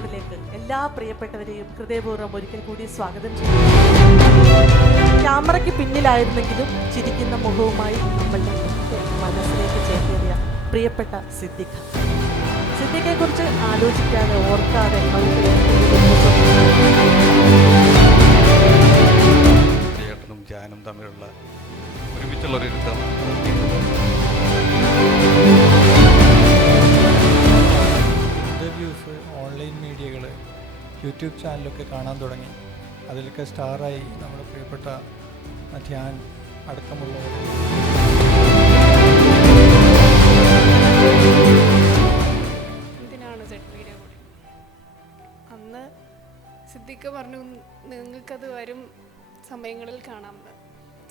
എപ്പിസോഡിലേക്ക് എല്ലാ പ്രിയപ്പെട്ടവരെയും ഹൃദയപൂർവ്വം ഒരിക്കൽ കൂടി സ്വാഗതം ചെയ്യുന്നു. ക്യാമറയ്ക്ക് പിന്നിലായിരുന്നെങ്കിലും ചിരിക്കുന്ന മുഖവുമായി നമ്മളുടെ മനസ്സിലേക്ക് ചേക്കേറിയ പ്രിയപ്പെട്ട സിദ്ദിഖയെ കുറിച്ച് ആലോചിക്കാതെ ഓർക്കാതെ ചേട്ടനും ജാനും തമ്മിലുള്ള ഒരുമിച്ചുള്ളൊരു യുദ്ധം. ഇൻ്റർവ്യൂസ്, ഓൺലൈൻ മീഡിയകൾ, യൂട്യൂബ് ചാനലൊക്കെ കാണാൻ തുടങ്ങി. അതിലൊക്കെ സ്റ്റാറായി നമ്മുടെ പ്രിയപ്പെട്ട ധ്യാൻ അടക്കമുള്ളവർ. എന്തിനാണ് സെഡ് കൂടി അന്ന് സിദ്ദിഖ് പറഞ്ഞു നിങ്ങൾക്കത് വരും സമയങ്ങളിൽ കാണാമെന്ന്.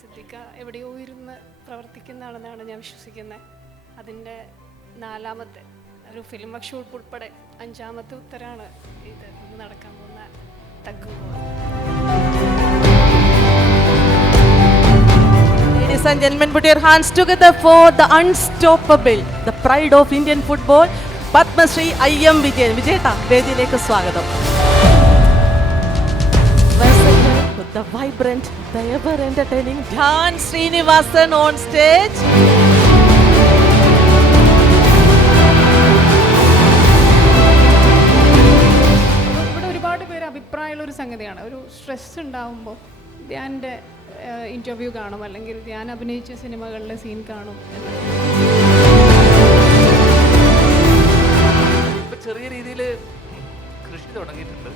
സിദ്ദിഖ് എവിടെയോ ഇരുന്ന് പ്രവർത്തിക്കുന്നതാണെന്നാണ് ഞാൻ വിശ്വസിക്കുന്നത്. അതിൻ്റെ 4ാമത്തെ ഒരു ഫിലിം വർക്ക്ഷോപ്പ് ഉൾപ്പെടെ 5ാമത്തെ ഉത്തരാണ് ഇത് നടക്കാൻ പോകുന്ന thug. Ladies and gentlemen, put your hands together for the unstoppable, the pride of Indian football, Padmashri I.M. Vijayan. വിജയേട്ടാ, വേദിയിലേക്ക് സ്വാഗതം. With the vibrant, the ever entertaining Dhyan Srinivasan on stage. ഇവിടെ ഒരുപാട് പേര് അഭിപ്രായമുള്ള ഒരു സംഗതിയാണ്. ഒരു സ്ട്രെസ് ഉണ്ടാകുമ്പോൾ ധ്യാൻ്റെ ഇൻ്റർവ്യൂ കാണും, അല്ലെങ്കിൽ ധ്യാൻ അഭിനയിച്ച സിനിമകളിലെ സീൻ കാണും. ഇപ്പം ചെറിയ രീതിയിൽ കൃഷി തുടങ്ങിയിട്ടുണ്ട്.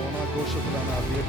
ഓണാഘോഷത്തിലാണ് ആദ്യം